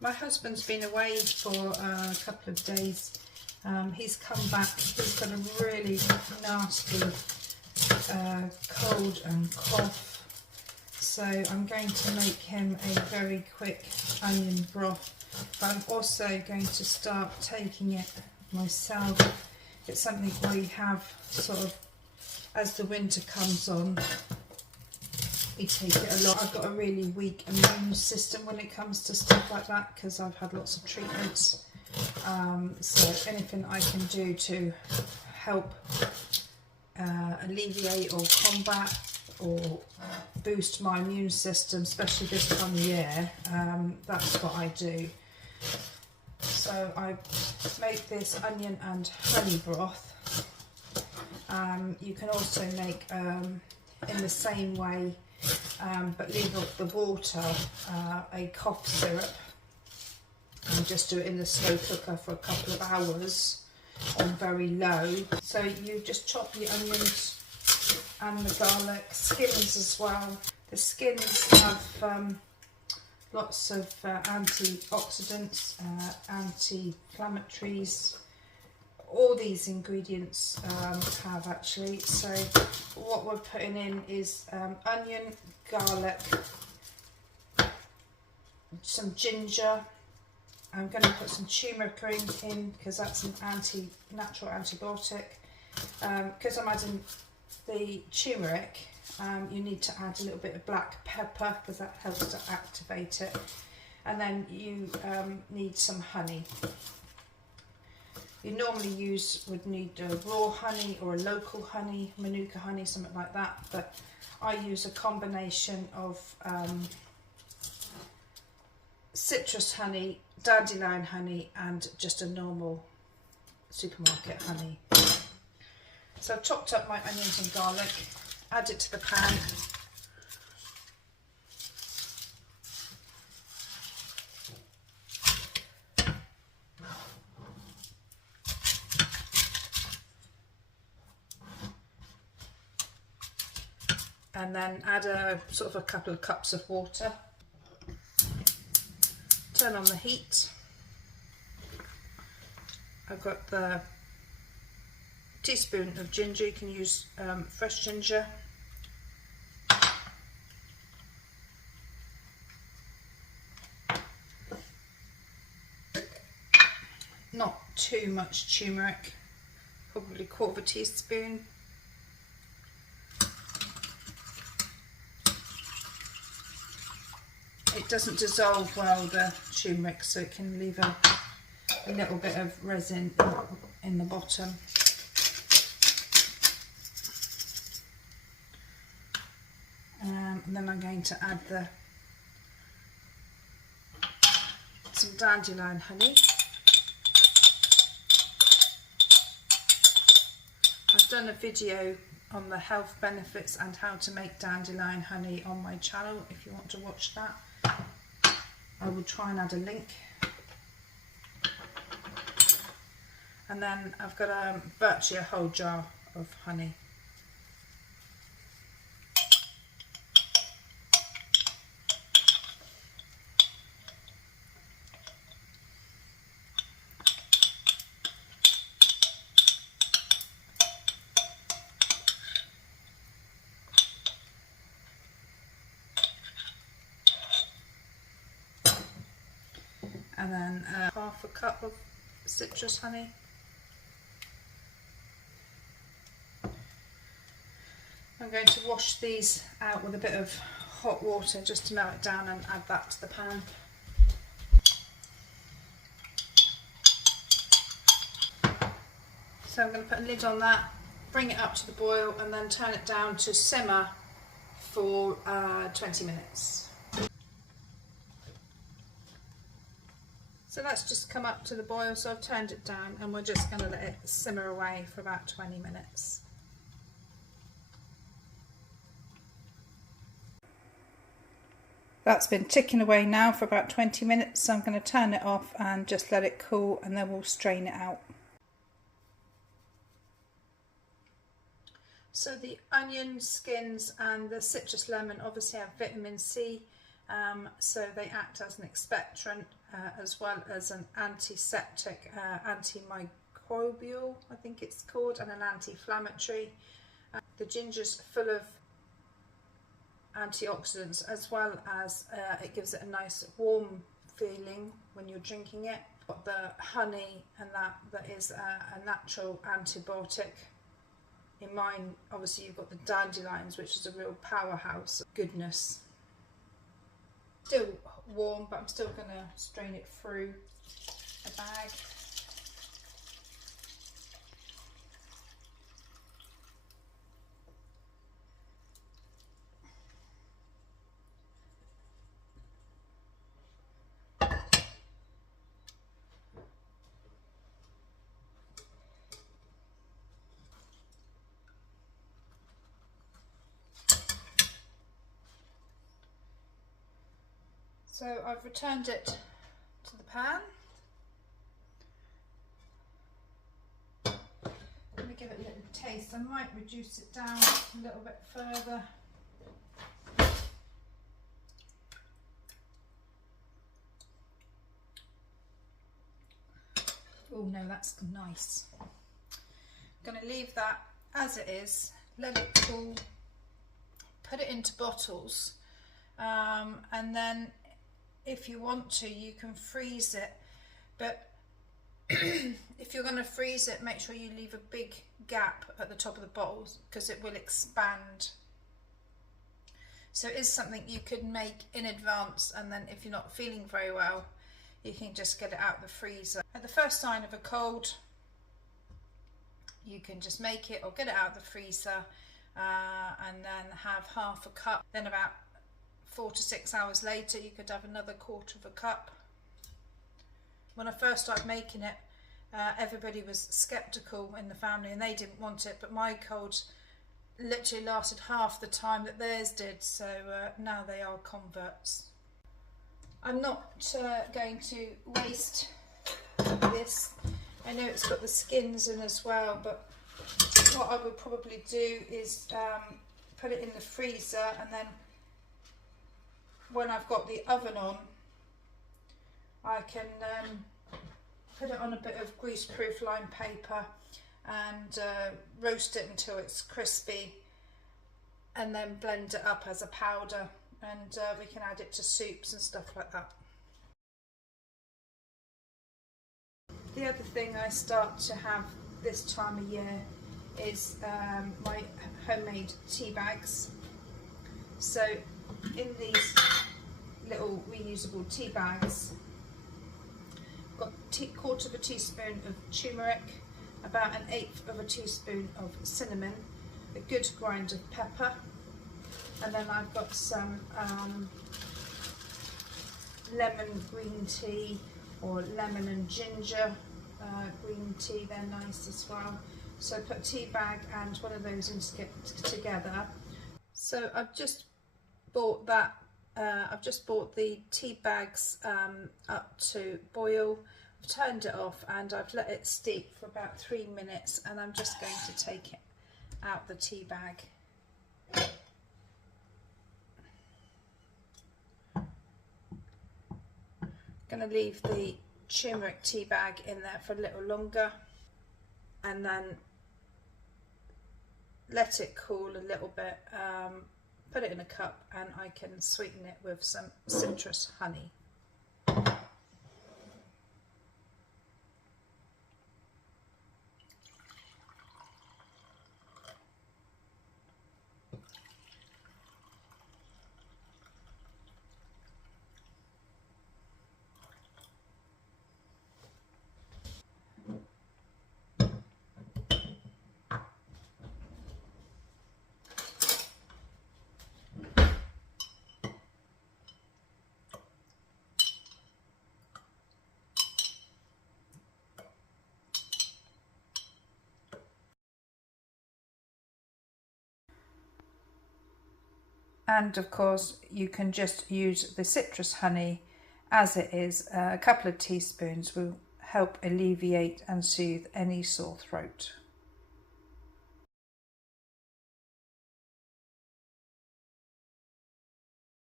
My husband's been away for a couple of days. He's come back. He's got a really nasty cold and cough. So I'm going to make him a very quick onion broth. But I'm also going to start taking it myself. It's something we have sort of as the winter comes on. We take it a lot. I've got a really weak immune system when it comes to stuff like that because I've had lots of treatments. So anything I can do to help alleviate or combat or boost my immune system, especially this time of year, that's what I do. So I make this onion and honey broth. You can also make in the same way, but leave off the water, a cough syrup, and just do it in the slow cooker for a couple of hours on very low. So you just chop the onions and the garlic, skins as well. The skins have lots of antioxidants, anti-inflammatories. All these ingredients have actually. So what we're putting in is onion, garlic, some ginger. I'm going to put some turmeric in because that's an natural antibiotic. Because I'm adding the turmeric, you need to add a little bit of black pepper because that helps to activate it. And then you need some honey. You normally would need raw honey or a local honey, Manuka honey, something like that. But I use a combination of citrus honey, dandelion honey, and just a normal supermarket honey. So I've chopped up my onions and garlic, add it to the pan. And then add a couple of cups of water. Turn on the heat. I've got the teaspoon of ginger. You can use fresh ginger. Not too much turmeric, probably 1/4 teaspoon. It doesn't dissolve well, the turmeric, so it can leave a little bit of resin in the bottom. And then I'm going to add some dandelion honey. I've done a video on the health benefits and how to make dandelion honey on my channel if you want to watch that. I will try and add a link. And then I've got virtually a whole jar of honey. And then 1/2 cup of citrus honey. I'm going to wash these out with a bit of hot water just to melt it down and add that to the pan. So I'm going to put a lid on that, bring it up to the boil, and then turn it down to simmer for 20 minutes. So that's just come up to the boil, so I've turned it down and we're just going to let it simmer away for about 20 minutes. That's been ticking away now for about 20 minutes, so I'm going to turn it off and just let it cool, and then we'll strain it out. So the onion skins and the citrus lemon obviously have vitamin C, So they act as an expectorant as well as an antiseptic, antimicrobial, I think it's called, and an anti-inflammatory. The ginger's full of antioxidants, as well as it gives it a nice warm feeling when you're drinking it. Got the honey, and that is a natural antibiotic. In mine, obviously, you've got the dandelions, which is a real powerhouse of goodness. Still warm, but I'm still going to strain it through a bag. So I've returned it to the pan. Let me give it a little taste. I might reduce it down a little bit further. Oh no, that's nice. I'm going to leave that as it is, let it cool, put it into bottles, and then if you want to, you can freeze it, but if you're going to freeze it, make sure you leave a big gap at the top of the bottle because it will expand. So it is something you could make in advance, and then if you're not feeling very well, you can just get it out of the freezer. At the first sign of a cold, you can just make it or get it out of the freezer, and then have half a cup. Then about 4 to 6 hours later, you could have another quarter of a cup. When I first started making it, everybody was skeptical in the family and they didn't want it, but my cold literally lasted half the time that theirs did, so now they are converts. I'm not going to waste this. I know it's got the skins in as well, but what I would probably do is put it in the freezer, and then when I've got the oven on, I can put it on a bit of greaseproof lime paper and roast it until it's crispy, and then blend it up as a powder, and we can add it to soups and stuff like that. The other thing I start to have this time of year is my homemade tea bags. So in these little reusable tea bags, I've got a quarter of a teaspoon of turmeric, about 1/8 of a teaspoon of cinnamon, a good grind of pepper, and then I've got some lemon green tea or lemon and ginger green tea, they're nice as well. So I put a tea bag and one of those in together. So I've just bought that. I've just bought the tea bags up to boil. I've turned it off and I've let it steep for about 3 minutes, and I'm just going to take it out the tea bag. Going to leave the turmeric tea bag in there for a little longer, and then let it cool a little bit. Put it in a cup, and I can sweeten it with some citrus honey. And of course you can just use the citrus honey as it is. A couple of teaspoons will help alleviate and soothe any sore throat.